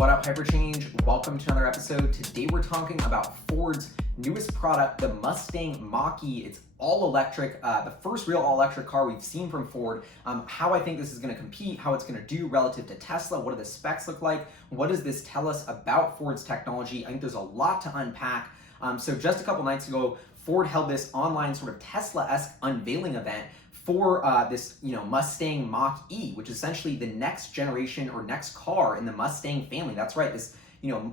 What up, Hyperchange? Welcome to another episode. Today we're talking about Ford's newest product, the Mustang Mach-E. It's all electric, the first real all electric car we've seen from Ford. How I think this is going to compete, how it's going to do relative to Tesla, what do the specs look like, what does this tell us about Ford's technology? I think there's a lot to unpack. So just a couple nights ago, Ford held this online sort of Tesla-esque unveiling event for this, Mustang Mach-E, which is essentially the next generation or next car in the Mustang family. That's right, this,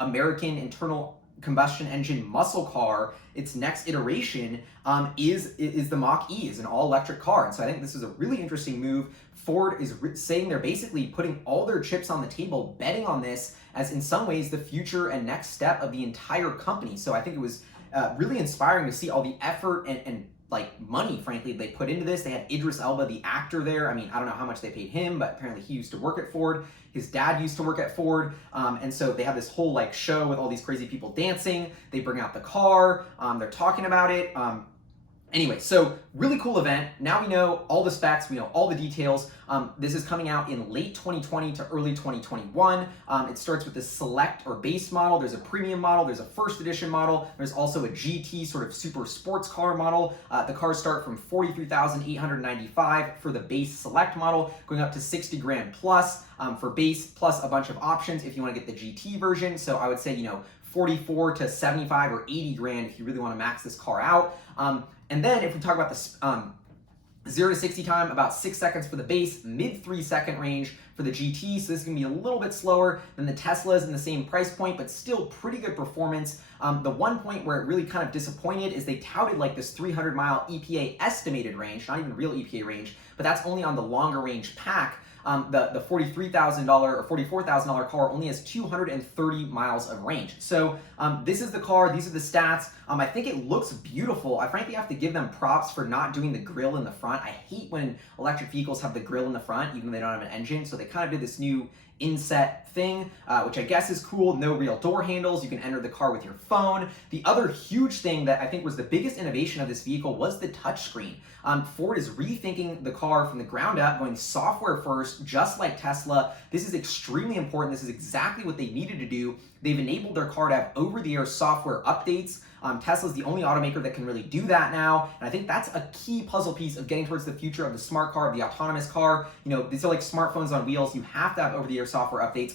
American internal combustion engine muscle car. Its next iteration is the Mach-E, is an all-electric car. And so I think this is a really interesting move. Ford is saying they're basically putting all their chips on the table, betting on this as in some ways the future and next step of the entire company. So I think it was really inspiring to see all the effort and like money, frankly, they put into this. They had Idris Elba, the actor, there. I mean, I don't know how much they paid him, but apparently he used to work at Ford. His dad used to work at Ford. And so they have this whole like show with all these crazy people dancing. They bring out the car. They're talking about it. Anyway, so really cool event. Now we know all the specs, we know all the details. This is coming out in late 2020 to early 2021. It starts with the select or base model. There's a premium model, there's a first edition model. There's also a GT sort of super sports car model. The cars start from $43,895 for the base select model, going up to 60 grand plus for base, plus a bunch of options if you want to get the GT version. So I would say, 44 to 75 or 80 grand if you really want to max this car out. And then if we talk about this 0 to 60 time, about 6 seconds for the base, mid 3-second range for the GT. So this is going to be a little bit slower than the Teslas in the same price point, but still pretty good performance. The one point where it really kind of disappointed is they touted like this 300-mile EPA estimated range, not even real EPA range, but that's only on the longer range pack. The $43,000 or $44,000 car only has 230 miles of range. So this is the car, these are the stats. I think it looks beautiful. I frankly have to give them props for not doing the grille in the front. I hate when electric vehicles have the grille in the front, even though they don't have an engine. So they kind of did this new inset thing, which I guess is cool. No real door handles. You can enter the car with your phone. The other huge thing that I think was the biggest innovation of this vehicle was the touchscreen. Ford is rethinking the car from the ground up, going software first, just like Tesla. This is extremely important. This is exactly what they needed to do. They've enabled their car to have over-the-air software updates. Tesla's the only automaker that can really do that now. And I think that's a key puzzle piece of getting towards the future of the smart car, of the autonomous car. These are like smartphones on wheels. You have to have over-the-air software updates,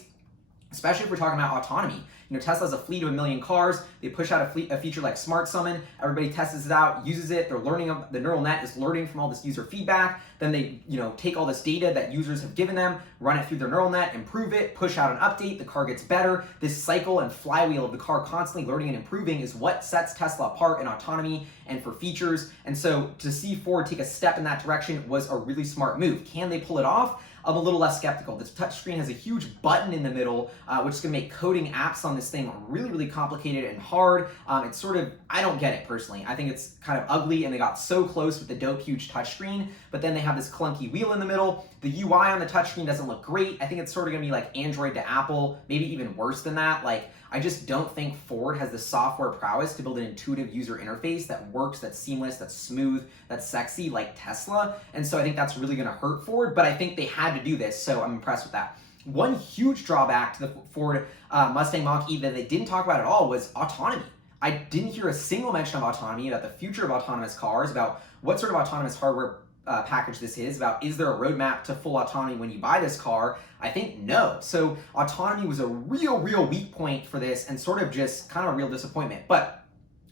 especially if we're talking about autonomy. Tesla has a fleet of 1 million cars. They push out a feature like Smart Summon. Everybody tests it out, uses it. They're learning, the neural net is learning from all this user feedback. Then they, take all this data that users have given them, run it through their neural net, improve it, push out an update, the car gets better. This cycle and flywheel of the car constantly learning and improving is what sets Tesla apart in autonomy and for features. And so to see Ford take a step in that direction was a really smart move. Can they pull it off? I'm a little less skeptical. This touchscreen has a huge button in the middle, which is going to make coding apps on this thing really, really complicated and hard. It's sort of, I don't get it personally. I think it's kind of ugly, and they got so close with the dope huge touchscreen, but then they have this clunky wheel in the middle. The UI on the touchscreen doesn't look great. I think it's sort of going to be like Android to Apple, maybe even worse than that. I just don't think Ford has the software prowess to build an intuitive user interface that works, that's seamless, that's smooth, that's sexy like Tesla. And so I think that's really going to hurt Ford, but I think they had to do this, so I'm impressed with that. One huge drawback to the Ford Mustang Mach-E that they didn't talk about at all was autonomy. I didn't hear a single mention of autonomy, about the future of autonomous cars, about what sort of autonomous hardware package this is, about is there a roadmap to full autonomy when you buy this car? I think no. So autonomy was a real weak point for this, and sort of just kind of a real disappointment. But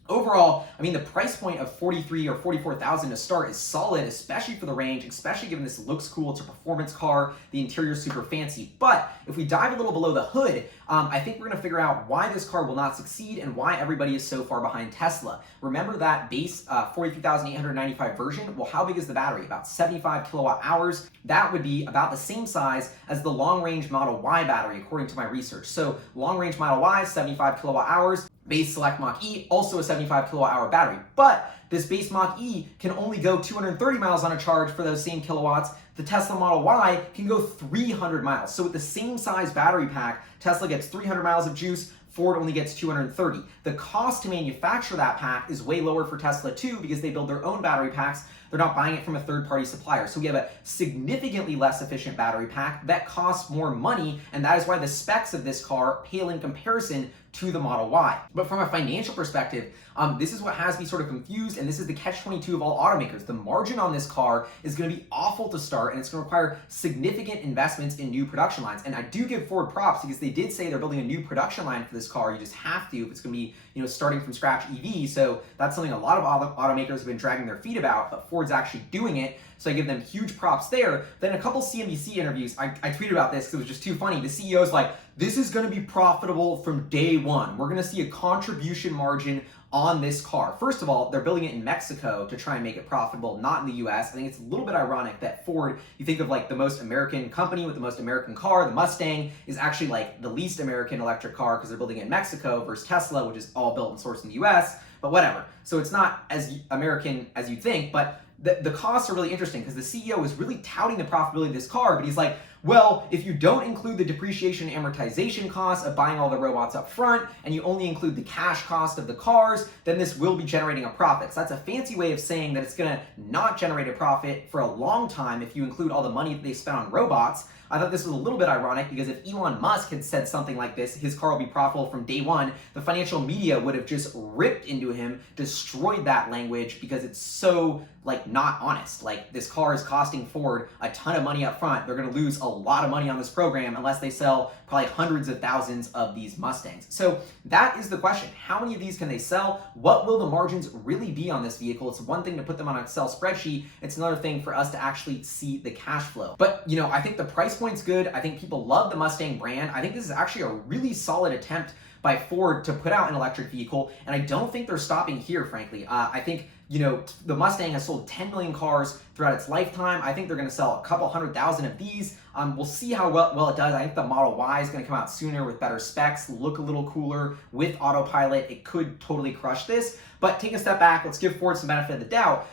overall, I mean, the price point of $43,000 or $44,000 to start is solid, especially for the range, especially given this looks cool. It's a performance car. The interior is super fancy. But if we dive a little below the hood, I think we're going to figure out why this car will not succeed and why everybody is so far behind Tesla. Remember that base $43,895 version? Well, how big is the battery? About 75 kilowatt hours. That would be about the same size as the long-range Model Y battery, according to my research. So long-range Model Y, 75 kilowatt hours. Base Select Mach-E, also a 75 kilowatt hour battery. But this base Mach-E can only go 230 miles on a charge for those same kilowatts. The Tesla Model Y can go 300 miles. So with the same size battery pack, Tesla gets 300 miles of juice, Ford only gets 230. The cost to manufacture that pack is way lower for Tesla too, because they build their own battery packs, they're not buying it from a third-party supplier. So we have a significantly less efficient battery pack that costs more money, and that is why the specs of this car pale in comparison to the Model Y. But from a financial perspective, this is what has me sort of confused, and this is the catch-22 of all automakers. The margin on this car is going to be awful to start, and it's going to require significant investments in new production lines. And I do give Ford props because they did say they're building a new production line for this car. You just have to if it's going to be, starting from scratch EV. So that's something a lot of automakers have been dragging their feet about, but Ford's actually doing it. So I give them huge props there. Then a couple CNBC interviews, I tweeted about this because it was just too funny. The CEO's like, this is going to be profitable from day one. We're going to see a contribution margin on this car. First of all, they're building it in Mexico to try and make it profitable, not in the US. I think it's a little bit ironic that Ford, you think of like the most American company with the most American car, the Mustang, is actually like the least American electric car because they're building it in Mexico versus Tesla, which is all built and sourced in the US, but whatever. So it's not as American as you think, but the costs are really interesting because the CEO is really touting the profitability of this car, but he's like, well, if you don't include the depreciation and amortization costs of buying all the robots up front, and you only include the cash cost of the cars, then this will be generating a profit. So that's a fancy way of saying that it's gonna not generate a profit for a long time if you include all the money that they spent on robots. I thought this was a little bit ironic because if Elon Musk had said something like this, his car will be profitable from day one, the financial media would have just ripped into him, destroyed that language because it's so not honest. Like, this car is costing Ford a ton of money up front. They're gonna lose a lot of money on this program unless they sell probably hundreds of thousands of these Mustangs. So that is the question. How many of these can they sell? What will the margins really be on this vehicle? It's one thing to put them on an Excel spreadsheet. It's another thing for us to actually see the cash flow. But I think the price point's good. I think people love the Mustang brand. I think this is actually a really solid attempt by Ford to put out an electric vehicle, and I don't think they're stopping here, frankly. I think the Mustang has sold 10 million cars throughout its lifetime. I think they're going to sell a couple 100,000 of these. We'll see how well it does. I think the Model Y is going to come out sooner with better specs, look a little cooler with autopilot. It could totally crush this. But take a step back, let's give Ford some benefit of the doubt.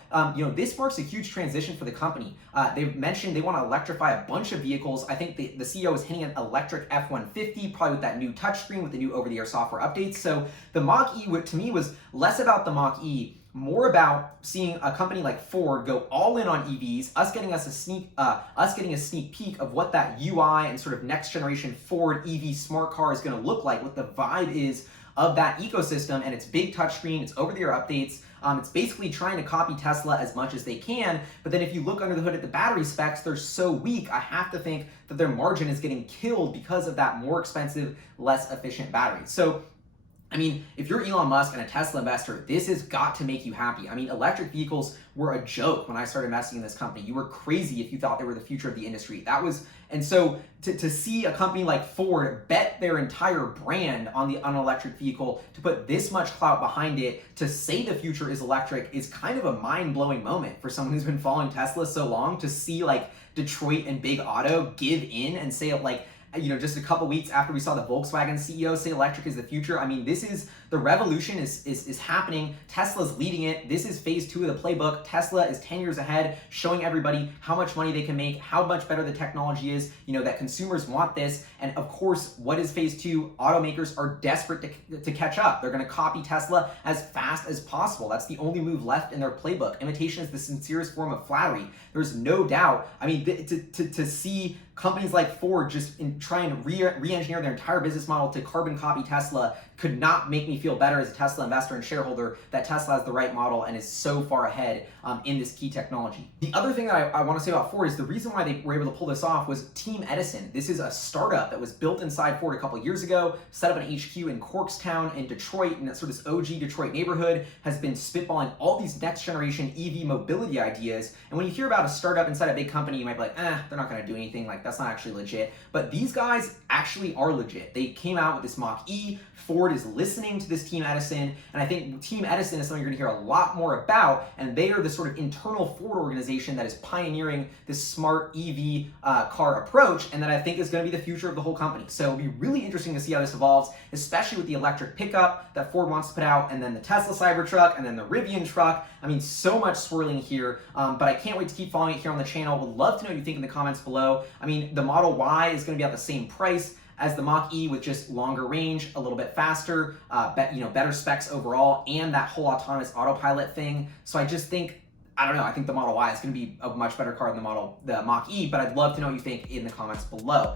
This marks a huge transition for the company. They've mentioned they want to electrify a bunch of vehicles. I think the CEO is hinting at electric F-150, probably with that new touchscreen with the new over-the-air software updates. So the Mach-E, to me, was less about the Mach-E, more about seeing a company like Ford go all in on EVs, us getting a sneak peek of what that UI and sort of next generation Ford EV smart car is going to look like, what the vibe is of that ecosystem, and it's big touchscreen, it's over-the-air updates. It's basically trying to copy Tesla as much as they can, but then if you look under the hood at the battery specs, they're so weak, I have to think that their margin is getting killed because of that more expensive, less efficient battery. So if you're Elon Musk and a Tesla investor, this has got to make you happy. Electric vehicles were a joke when I started investing in this company. You were crazy if you thought they were the future of the industry. And so to see a company like Ford bet their entire brand on an electric vehicle, to put this much clout behind it, to say the future is electric, is kind of a mind-blowing moment for someone who's been following Tesla so long, to see Detroit and Big Auto give in and say just a couple weeks after we saw the Volkswagen CEO say electric is the future. The revolution is happening. Tesla's leading it. This is phase 2 of the playbook. Tesla is 10 years ahead, showing everybody how much money they can make, how much better the technology is, that consumers want this. And of course, what is phase 2? Automakers are desperate to catch up. They're going to copy Tesla as fast as possible. That's the only move left in their playbook. Imitation is the sincerest form of flattery. There's no doubt. To see companies like Ford just try and re-engineer their entire business model to carbon copy Tesla could not make me feel better as a Tesla investor and shareholder that Tesla has the right model and is so far ahead in this key technology. The other thing that I want to say about Ford is the reason why they were able to pull this off was Team Edison. This is a startup that was built inside Ford a couple years ago, set up an HQ in Corkstown in Detroit, and sort of this OG Detroit neighborhood, has been spitballing all these next generation EV mobility ideas. And when you hear about a startup inside a big company, you might be like, they're not going to do anything, that's not actually legit. But these guys actually are legit. They came out with this Mach-E. Ford is listening to this Team Edison, and I think Team Edison is something you're going to hear a lot more about, and they are the sort of internal Ford organization that is pioneering this smart EV car approach, and that I think is going to be the future of the whole company. So it'll be really interesting to see how this evolves, especially with the electric pickup that Ford wants to put out, and then the Tesla Cybertruck, and then the Rivian truck. So much swirling here, but I can't wait to keep following it here on the channel. Would love to know what you think in the comments below. The Model Y is going to be at the same price as the Mach-E, with just longer range, a little bit faster, better specs overall, and that whole autonomous autopilot thing. So I just think I don't know. I think the Model Y is going to be a much better car than the Mach-E, but I'd love to know what you think in the comments below.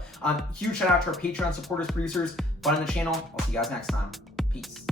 Huge shout out to our Patreon supporters, producers, fun on the channel. I'll see you guys next time. Peace.